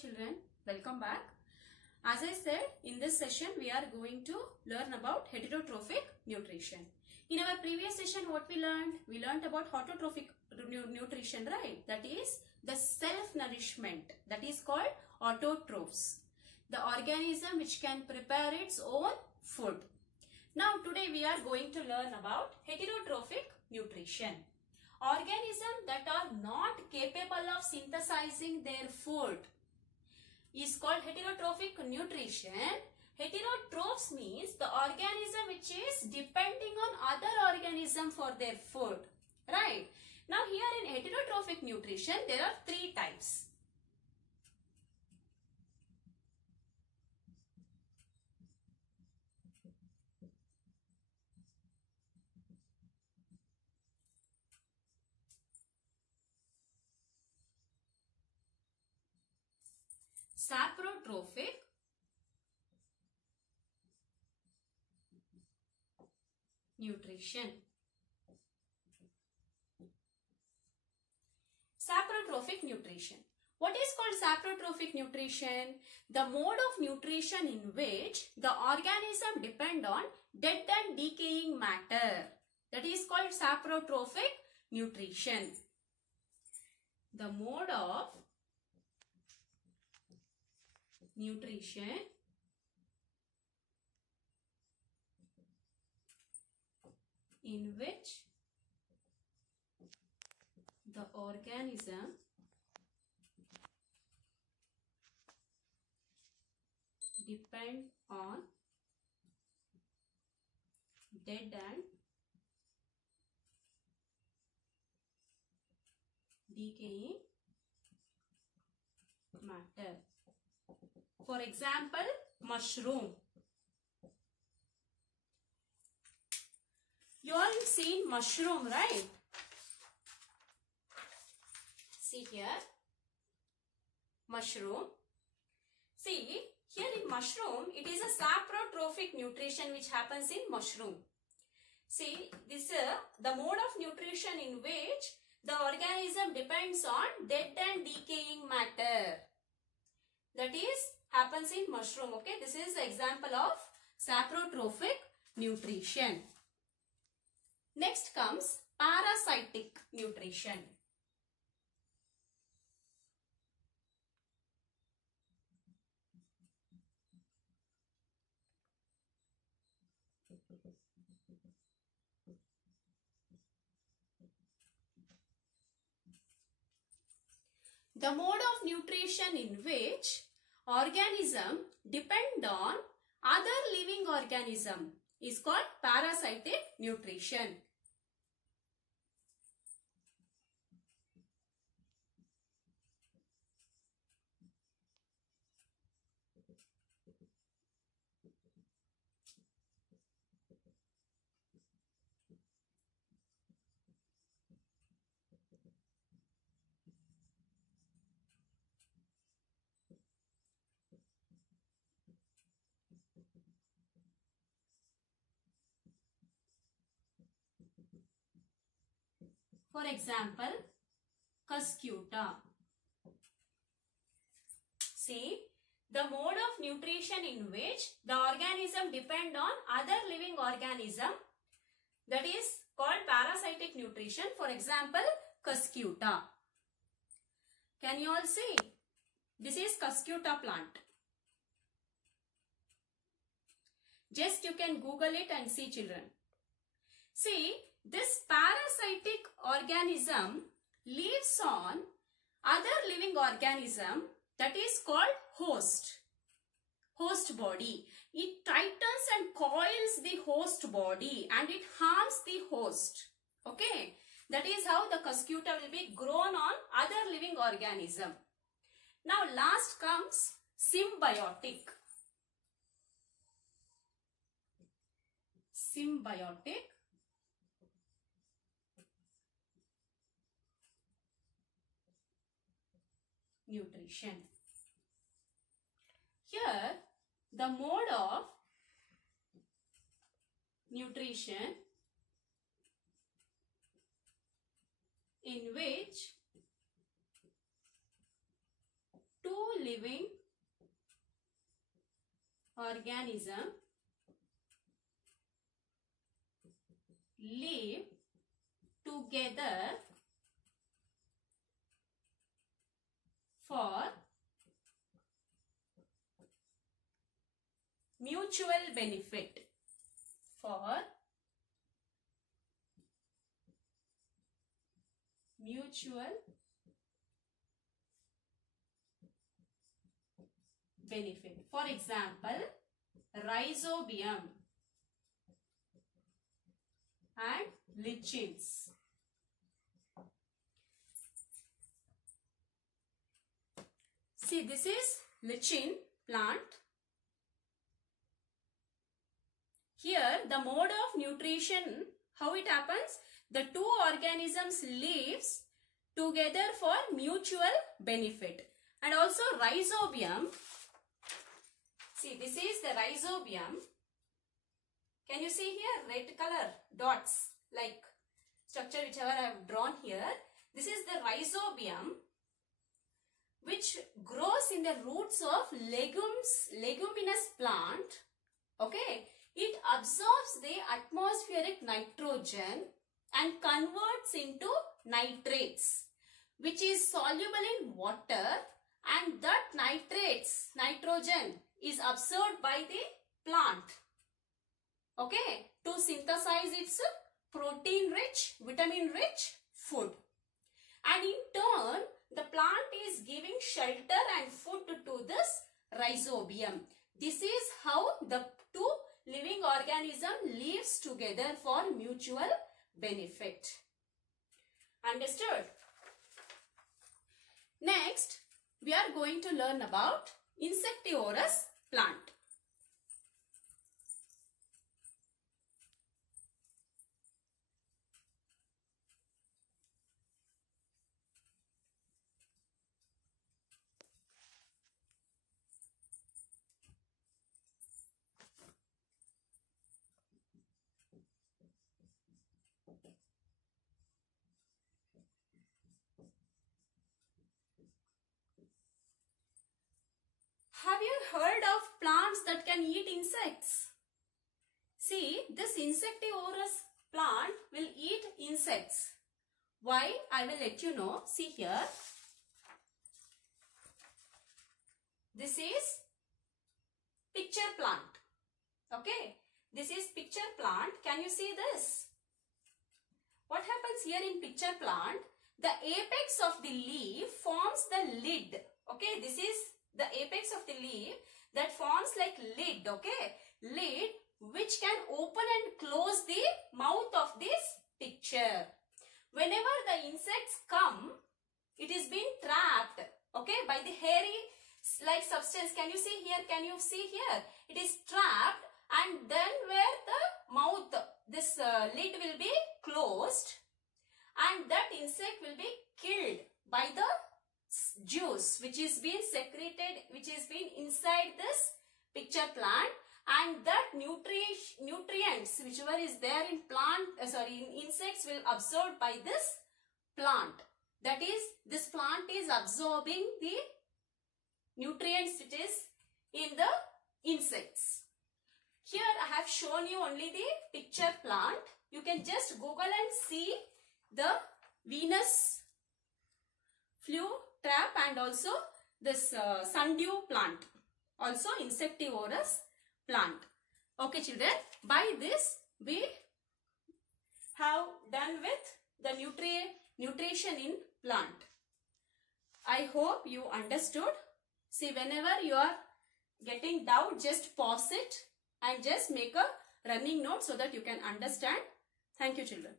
Children, welcome back. As I said, in this session we are going to learn about heterotrophic nutrition. In our previous session what we learned? We learned about autotrophic nutrition, right? That is the self-nourishment, that is called autotrophs. The organism which can prepare its own food. Now today we are going to learn about heterotrophic nutrition. Organisms that are not capable of synthesizing their food is called heterotrophic nutrition. Heterotrophs means the organism which is depending on other organism for their food. Right. Now here in heterotrophic nutrition there are three types. Saprotrophic, nutrition. Saprotrophic nutrition. What is called saprotrophic nutrition? The mode of nutrition in which the organism depend on dead and decaying matter. That is called saprotrophic nutrition. The mode of nutrition in which the organism depend on dead and decaying matter. For example, mushroom. You all seen mushroom, right? See here, mushroom. See, here in mushroom, it is a saprotrophic nutrition which happens in mushroom. See, this is the mode of nutrition in which the organism depends on dead and decaying matter. That is, happens in mushroom. Okay, this is the example of saprotrophic nutrition. Next comes parasitic nutrition. The mode of nutrition in which organism depend on other living organism is called parasitic nutrition. For example, Cuscuta. See, the mode of nutrition in which the organism depend on other living organism, that is called parasitic nutrition. For example, Cuscuta. Can you all see? This is Cuscuta plant. Just you can Google it and see, children. See, this parasitic organism lives on other living organism, that is called host body. It tightens and coils the host body and it harms the host. Okay, that is how the Cuscuta will be grown on other living organism. Now last comes symbiotic. Symbiotic nutrition. Here, the mode of nutrition in which two living organism live together for mutual benefit. For mutual benefit. For example, rhizobium and lichens. See, this is lichen plant. Here, the mode of nutrition, how it happens? The two organisms lives together for mutual benefit. And also rhizobium. See, this is the rhizobium. Can you see here? Red color dots like structure whichever I have drawn here. This is the rhizobium which grows in the roots of leguminous plant. Okay. It absorbs the atmospheric nitrogen and converts into nitrates, which is soluble in water, and that nitrogen is absorbed by the plant, okay, to synthesize its protein-rich, vitamin-rich food. And in turn, the plant is giving shelter and food to this rhizobium. This is how the two living organism lives together for mutual benefit. Understood? Next, we are going to learn about insectivorous plant. Have you heard of plants that can eat insects? See, this insectivorous plant will eat insects. Why? I will let you know. See here. This is picture plant. Okay. This is picture plant. Can you see this? What happens here in picture plant? The apex of the leaf forms the lid. Okay. This is the apex of the leaf that forms like lid, okay, lid which can open and close the mouth of this picture. Whenever the insects come, it is being trapped, okay, by the hairy like substance. Can you see here? Can you see here? It is trapped, and then where the mouth, this lid will be closed, and that insect will be killed by the juice which is being secreted, which is being inside this picture plant, and that nutrients whichever is there in plant, in insects will absorb by this plant. That is, this plant is absorbing the nutrients which is in the insects. Here I have shown you only the picture plant. You can just Google and see the Venus flytrap and also this sundew plant, also insectivorous plant. Okay children, by this we have done with the nutrition in plant. I hope you understood. See, whenever you are getting doubt, just pause it and just make a running note so that you can understand. Thank you children.